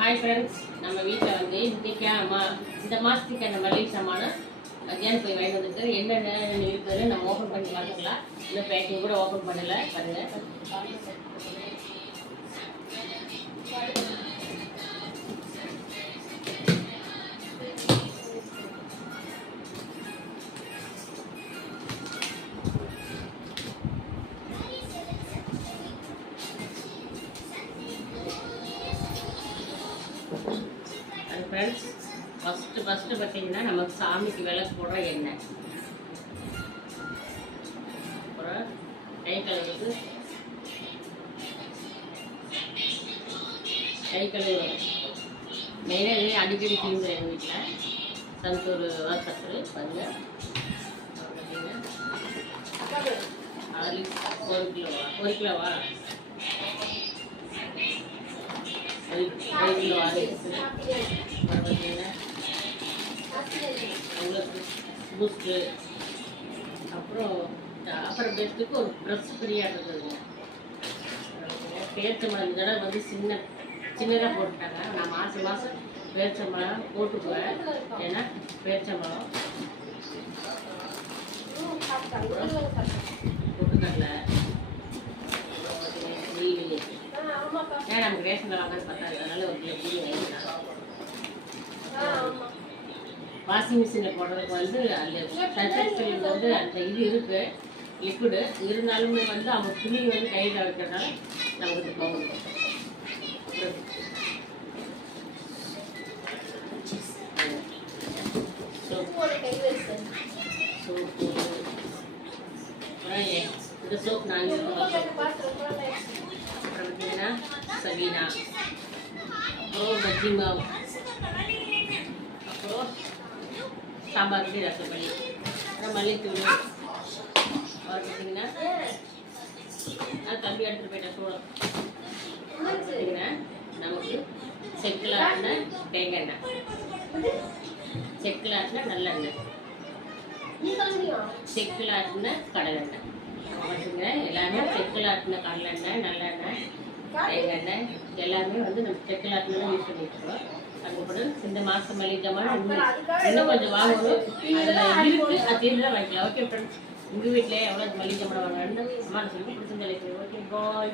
Hi friends, நம்ம வீட்டில் வந்து இந்த மாதத்துக்கான மளிகை சாமான் மத்தியானம் போய் வாங்கி வந்துட்டு என்னென்ன இருக்குதுன்னு நம்ம ஓப்பன் பண்ணி பார்த்துக்கலாம். இந்த பேக்கிங் கூட ஓப்பன் பண்ணலை பாருங்கள். ஃப்ரெண்ட்ஸ், ஃபஸ்ட்டு பார்த்தீங்கன்னா நமக்கு சாமிக்கு விளக்கு போடுற எண்ணெய், அப்புறம் கை கழுவுக்கு மெயினாக அடிக்கடி தீர்ந்து எங்கள் வீட்டில் சந்தூர் வாசத்து பாருங்க. பார்த்தீங்கன்னா 1 கிலோவா 1 கிலோ உங்களுக்கு பூஸ்ட்டு, அப்புறம் பெஸ்ட்டுக்கு ஒரு ப்ரெஸ் ஃப்ரீயாக இருக்குதுங்க. பேரிச்சம்பழம் இந்த தடவை வந்து சின்னதாக போட்டுட்டாங்க. நான் மாதம் பேரிச்சம்பழம் போட்டுக்குவேன். ஏன்னா பேரிச்சம்பழம் போட்டுக்கல ஏன்னா நமக்கு ரேஷனில் வாங்கன்னு பார்த்தாரு, அதனால ஒரு கிலோ புளி வாங்கிக்கலாம். வாஷிங் மிஷினில் போடுறதுக்கு வந்து அந்த சர்ஃபெக்சல் வந்து அந்த இது இருக்குது, லிக்விடு இருந்தாலுமே வந்து அவங்க துணி வந்து கையில் வைக்கிறதுனால நமக்கு போகணும். சோப்பு இந்த சோப் நாங்கள் பார்த்தீங்கன்னா சபீனா, அப்புறம் பஜ்ஜி மாவு, அப்புறம் சாம்பாருக்கு ரசப்பள்ளி, அப்புறம் மல்லித்தூள் பார்த்தீங்கன்னா தம்பி எடுத்துகிட்டு போயிட்ட சோளம். பார்த்தீங்கன்னா நமக்கு செக்கில் ஆட்டின தேங்காய் எண்ணெய், செக்கில் ஆட்டின நல்லெண்ணெய், செக்கில் ஆட்டின கடலெண்ணெய். பார்த்தீங்கன்னா எல்லாமே செக்கில் ஆட்டின கடலெண்ணெய், நல்லெண்ணெய், தேங்காய் எண்ணெய் எல்லாமே வந்து நம்ம செக்கில் ஆட்டின யூஸ் பண்ணிட்டுருக்கோம். அதுக்கப்புறம் இந்த மாதம் மளிகைமான இன்னும் கொஞ்சம் வாங்கணும், அதில் இருக்குது, அது தான் வாங்கிக்கலாம். ஓகே ஃப்ரெண்ட்ஸ், உங்கள் வீட்டில் எவ்வளோ மளிகை ஜாமான் வாங்கணும்னு அம்மா சொல்லி பிடிச்சிருந்தேன். Okay bye.